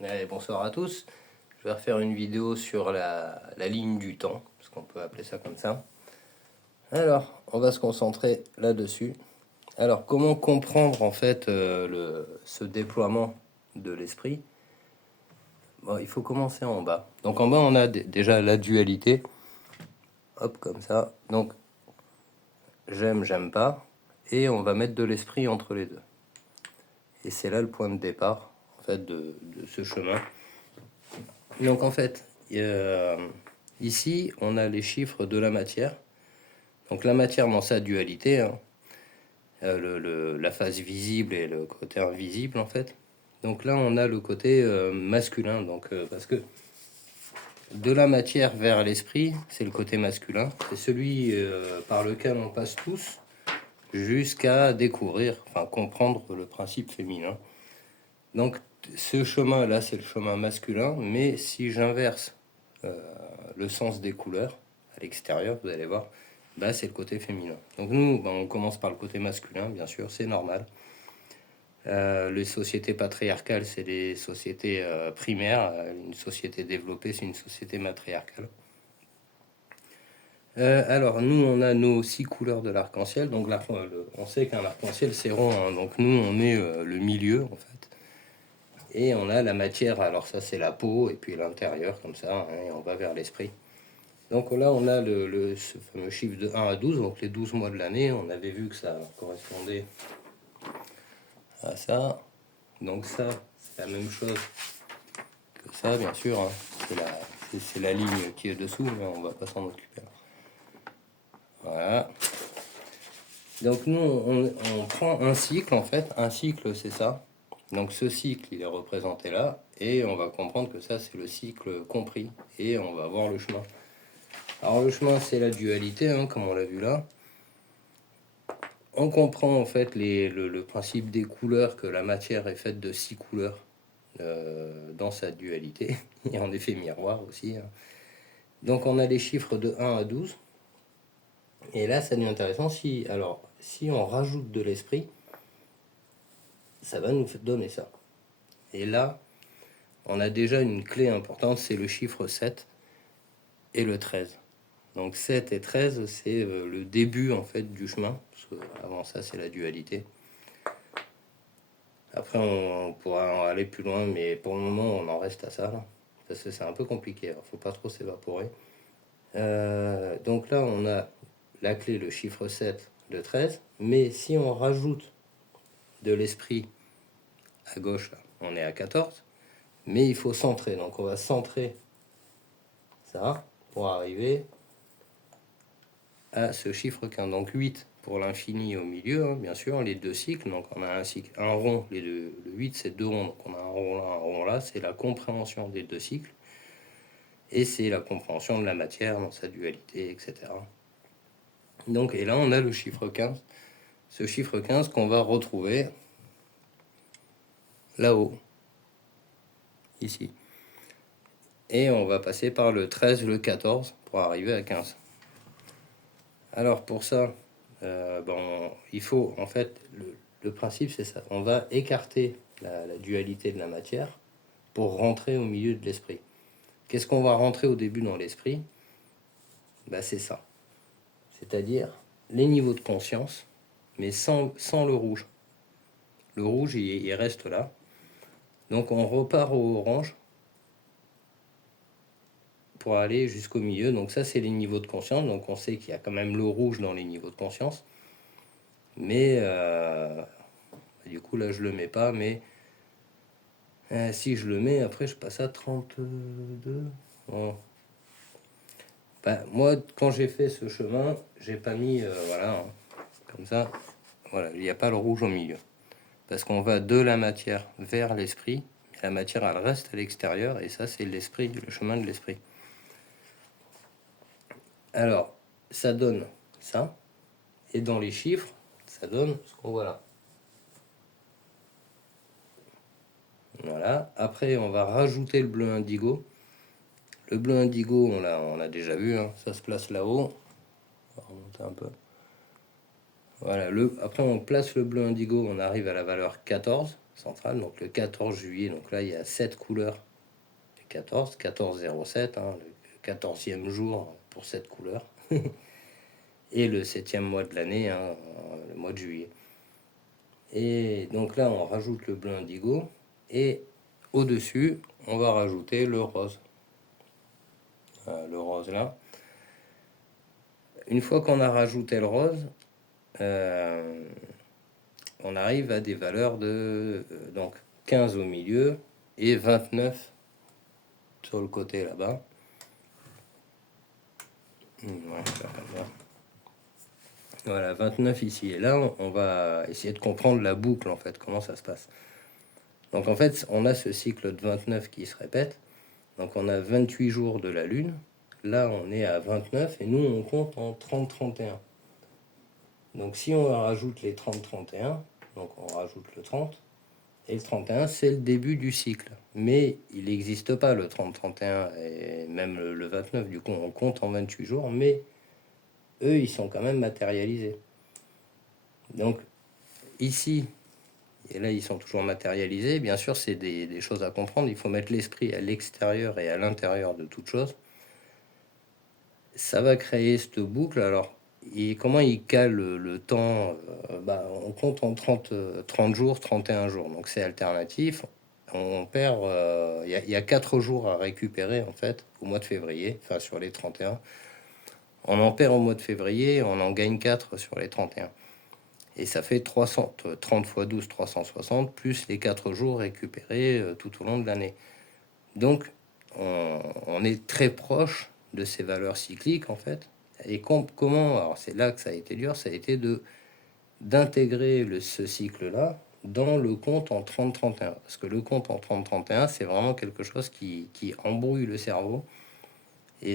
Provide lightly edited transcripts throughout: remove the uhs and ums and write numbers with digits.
Allez, bonsoir à tous. Je vais refaire une vidéo sur la ligne du temps, parce qu'on peut appeler ça comme ça. Alors, on va se concentrer là-dessus. Alors, comment comprendre en fait ce déploiement de l'esprit? Bon, il faut commencer en bas. Donc en bas, on a déjà la dualité. Hop, comme ça. Donc, j'aime, j'aime pas. Et on va mettre de l'esprit entre les deux. Et c'est là le point de départ, en fait, de ce chemin. Donc en fait, ici, on a les chiffres de la matière. Donc la matière dans sa dualité, hein, la face visible et le côté invisible en fait. Donc là, on a le côté masculin. Donc parce que de la matière vers l'esprit, c'est le côté masculin. C'est celui par lequel on passe tous jusqu'à découvrir, enfin comprendre le principe féminin. Donc ce chemin-là, c'est le chemin masculin, mais si j'inverse le sens des couleurs à l'extérieur, vous allez voir, bah, c'est le côté féminin. Donc nous, bah, on commence par le côté masculin, bien sûr, c'est normal. Les sociétés patriarcales, c'est des sociétés primaires. Une société développée, c'est une société matriarcale. Alors, nous, on a nos 6 couleurs de l'arc-en-ciel. Donc, on sait qu'un arc-en-ciel, c'est rond. Hein, donc, nous, on est le milieu, en fait. Et on a la matière. Alors, ça, c'est la peau. Et puis, l'intérieur, comme ça. Hein, et on va vers l'esprit. Donc, là, on a ce fameux chiffre de 1 à 12. Donc, les 12 mois de l'année. On avait vu que ça correspondait à ça. Donc, ça, c'est la même chose que ça, bien sûr. Hein. C'est la ligne qui est dessous. Mais on va pas s'en occuper. Voilà. Donc nous, on prend un cycle en fait. Un cycle, c'est ça. Donc ce cycle, il est représenté là. Et on va comprendre que ça, c'est le cycle compris. Et on va voir le chemin. Alors le chemin, c'est la dualité, hein, comme on l'a vu là. On comprend en fait le principe des couleurs, que la matière est faite de 6 couleurs dans sa dualité. Et en effet miroir aussi. Hein. Donc on a les chiffres de 1 à 12. Et là, ça devient intéressant. Si on rajoute de l'esprit, ça va nous donner ça. Et là, on a déjà une clé importante, c'est le chiffre 7 et le 13. Donc 7 et 13, c'est le début en fait du chemin. Parce que avant ça, c'est la dualité. Après, on pourra aller plus loin, mais pour le moment, on en reste à ça. Là, parce que c'est un peu compliqué, alors faut pas trop s'évaporer. Donc là, on a la clé, le chiffre 7, le 13. Mais si on rajoute de l'esprit à gauche, là, on est à 14. Mais il faut centrer. Donc on va centrer ça pour arriver à ce chiffre 15. Donc 8 pour l'infini au milieu, hein, bien sûr, les deux cycles. Donc on a un cycle, un rond, le 8 c'est deux ronds. Donc on a un rond là, un rond là. C'est la compréhension des deux cycles. Et c'est la compréhension de la matière dans sa dualité, etc. Donc, et là on a le chiffre 15. Ce chiffre 15 qu'on va retrouver là-haut, ici. Et on va passer par le 13, le 14 pour arriver à 15. Alors pour ça, il faut en fait, le principe c'est ça, on va écarter la dualité de la matière pour rentrer au milieu de l'esprit. Qu'est-ce qu'on va rentrer au début dans l'esprit? C'est ça, c'est-à-dire les niveaux de conscience, mais sans le rouge. Le rouge il reste là, donc on repart au orange pour aller jusqu'au milieu. Donc ça c'est les niveaux de conscience, donc on sait qu'il y a quand même le rouge dans les niveaux de conscience, mais du coup là je le mets pas, mais si je le mets, après je passe à 32. Bon. Moi, quand j'ai fait ce chemin, j'ai pas mis, voilà, hein, comme ça. Voilà, il n'y a pas le rouge au milieu. Parce qu'on va de la matière vers l'esprit. La matière, elle reste à l'extérieur. Et ça, c'est l'esprit, le chemin de l'esprit. Alors, ça donne ça. Et dans les chiffres, ça donne ce qu'on voit là. Voilà. Après, on va rajouter le bleu indigo. Le bleu indigo, on a déjà vu, hein. Ça se place là-haut. On va remonter un peu. Voilà, après on place le bleu indigo, on arrive à la valeur 14. centrale. Donc le 14 juillet, donc là il y a 7 couleurs. 1407, hein, le 14e jour pour cette couleur. Et le 7e mois de l'année, hein, le mois de juillet. Et donc là, on rajoute le bleu indigo. Et au-dessus, on va rajouter le rose. Le rose là. Une fois qu'on a rajouté le rose, on arrive à des valeurs de donc 15 au milieu et 29 sur le côté là-bas. Voilà, 29 ici. Et là, on va essayer de comprendre la boucle, en fait, comment ça se passe. Donc, en fait, on a ce cycle de 29 qui se répète. Donc, on a 28 jours de la Lune. Là, on est à 29 et nous, on compte en 30-31. Donc, si on rajoute les 30-31, donc on rajoute le 30, et le 31, c'est le début du cycle. Mais il n'existe pas le 30-31 et même le 29. Du coup, on compte en 28 jours, mais eux, ils sont quand même matérialisés. Donc, ici, et là, ils sont toujours matérialisés. Bien sûr, c'est des choses à comprendre. Il faut mettre l'esprit à l'extérieur et à l'intérieur de toute chose. Ça va créer cette boucle. Alors, comment il cale le temps on compte en 30 jours, 31 jours. Donc, c'est alternatif. On perd... Il y a 4 jours à récupérer, en fait, au mois de février. Enfin, sur les 31. On en perd au mois de février. On en gagne 4 sur les 31. Et ça fait 30 x 12, 360, plus les 4 jours récupérés tout au long de l'année. Donc, on est très proche de ces valeurs cycliques, en fait. Et comment, alors c'est là que ça a été dur, ça a été d'intégrer ce cycle-là dans le compte en 30-31. Parce que le compte en 30-31, c'est vraiment quelque chose qui embrouille le cerveau. Et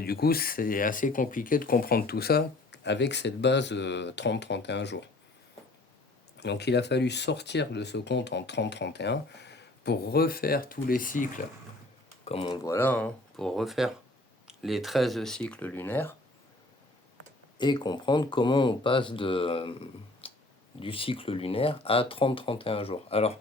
du coup, c'est assez compliqué de comprendre tout ça avec cette base 30-31 jours. Donc il a fallu sortir de ce compte en 30-31 pour refaire tous les cycles, comme on le voit là, hein, pour refaire les 13 cycles lunaires et comprendre comment on passe du cycle lunaire à 30-31 jours. Alors,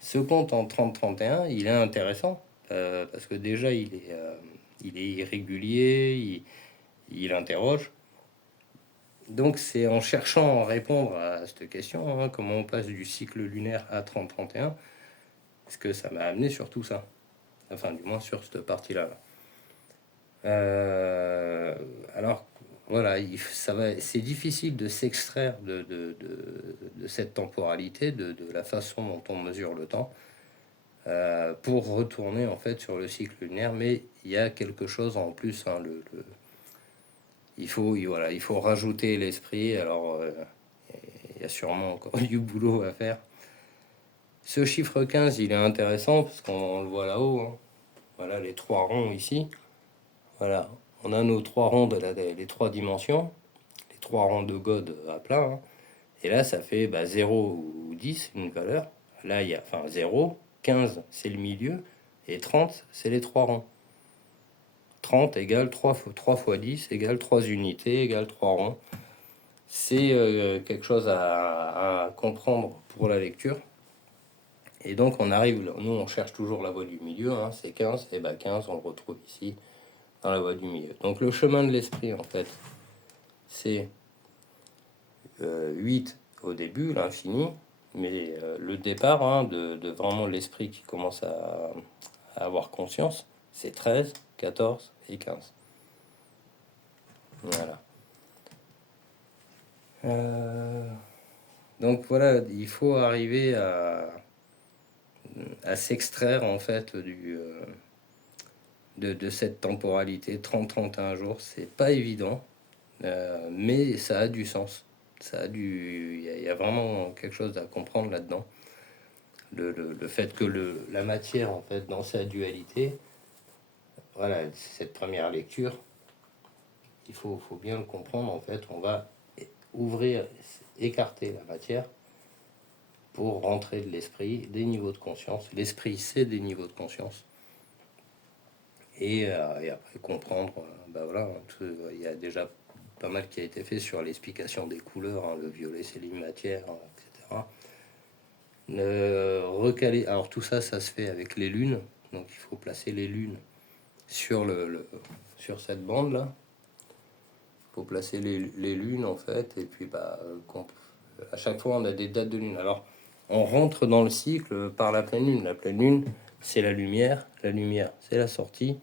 ce compte en 30-31, il est intéressant parce que déjà, il est irrégulier, il interroge. Donc c'est en cherchant à répondre à cette question, hein, comment on passe du cycle lunaire à 30-31, ce que ça m'a amené sur tout ça. Enfin, du moins sur cette partie-là. Alors, voilà, c'est difficile de s'extraire de cette temporalité, de la façon dont on mesure le temps, pour retourner en fait sur le cycle lunaire. Mais il y a quelque chose en plus, hein, il faut rajouter l'esprit. Alors, il y a sûrement encore du boulot à faire. Ce chiffre 15, il est intéressant parce qu'on le voit là-haut. Hein. Voilà les 3 ronds ici. Voilà, on a nos 3 ronds les 3 dimensions, les 3 ronds de God à plat. Hein. Et là, ça fait 0 ou 10, une valeur. Là, il y a 0, 15, c'est le milieu, et 30, c'est les 3 ronds. 30 égale 3 fois 10 égale 3 unités égale 3 ronds. C'est quelque chose à comprendre pour la lecture. Et donc on arrive là, nous on cherche toujours la voie du milieu, hein, c'est 15, et 15 on le retrouve ici dans la voie du milieu. Donc le chemin de l'esprit en fait, c'est 8 au début, l'infini, mais le départ hein, de vraiment l'esprit qui commence à avoir conscience, c'est 13, 14 et 15. Voilà. Donc voilà, il faut arriver à s'extraire en fait de cette temporalité 30-31 jours. C'est pas évident, mais ça a du sens. Il y a vraiment quelque chose à comprendre là-dedans. Le fait que la matière en fait dans sa dualité, voilà, cette première lecture, il faut bien le comprendre. En fait, on va écarter la matière pour rentrer de l'esprit, des niveaux de conscience. L'esprit, c'est des niveaux de conscience. Et après comprendre, voilà, il y a déjà pas mal qui a été fait sur l'explication des couleurs. Hein, le violet, c'est l'imatière, hein, etc. recaler. Alors tout ça, ça se fait avec les lunes. Donc il faut placer les lunes sur sur cette bande là. Il faut placer les lunes en fait. Et puis à chaque fois on a des dates de lune. Alors on rentre dans le cycle par la pleine lune. La pleine lune, c'est la lumière c'est la sortie.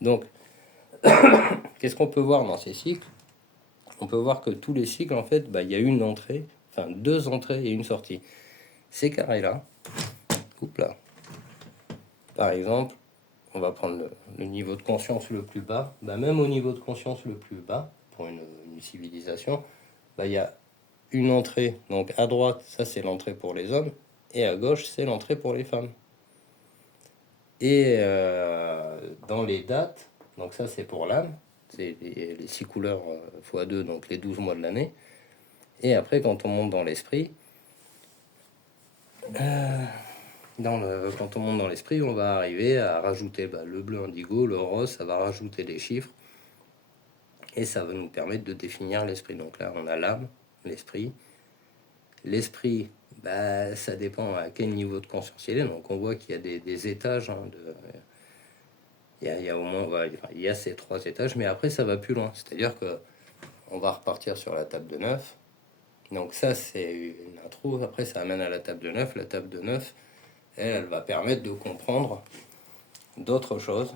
Donc qu'est-ce qu'on peut voir dans ces cycles? On peut voir que tous les cycles en fait, il y a une entrée, enfin deux entrées et une sortie. Ces carrés là, oups là, par exemple, on va prendre le niveau de conscience le plus bas. Même au niveau de conscience le plus bas, pour une civilisation, il y a une entrée. Donc à droite, ça c'est l'entrée pour les hommes, et à gauche, c'est l'entrée pour les femmes. Et dans les dates, donc ça c'est pour l'âme, c'est les 6 couleurs x2, donc les 12 mois de l'année. Et après, quand on monte dans l'esprit, quand on monte dans l'esprit, on va arriver à rajouter le bleu indigo, le rose, ça va rajouter des chiffres et ça va nous permettre de définir l'esprit. Donc là, on a l'âme, l'esprit. L'esprit, ça dépend à quel niveau de conscience il est. Donc on voit qu'il y a des étages. Il y a au moins, il y a ces 3 étages, mais après ça va plus loin. C'est-à-dire que on va repartir sur la table de 9. Donc ça, c'est une intro. Après, ça amène à la table de 9. La table de 9, elle va permettre de comprendre d'autres choses.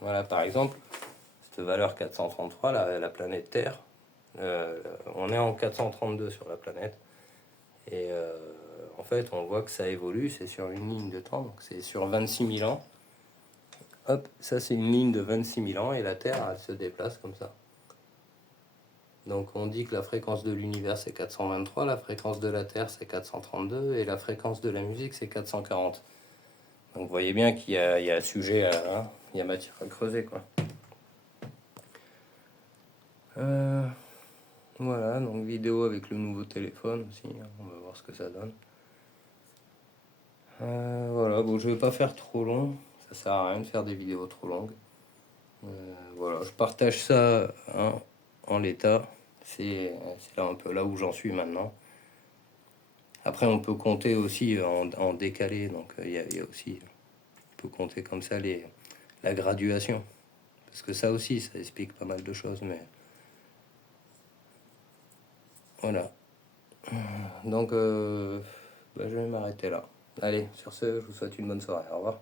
Voilà, par exemple, cette valeur 433, la planète Terre, on est en 432 sur la planète. Et en fait, on voit que ça évolue, c'est sur une ligne de temps, donc c'est sur 26 000 ans. Hop, ça c'est une ligne de 26 000 ans et la Terre, elle se déplace comme ça. Donc on dit que la fréquence de l'univers c'est 423, la fréquence de la Terre c'est 432 et la fréquence de la musique c'est 440. Donc vous voyez bien qu'il y a sujet à... il y a matière à creuser quoi. Voilà, donc vidéo avec le nouveau téléphone aussi, on va voir ce que ça donne. Voilà, bon je vais pas faire trop long, ça sert à rien de faire des vidéos trop longues. Voilà, je partage ça en l'état, c'est là un peu là où j'en suis maintenant. Après on peut compter aussi en décalé, donc il y a aussi, on peut compter comme ça la graduation. Parce que ça aussi, ça explique pas mal de choses, mais voilà. Donc, je vais m'arrêter là. Allez, sur ce, je vous souhaite une bonne soirée. Au revoir.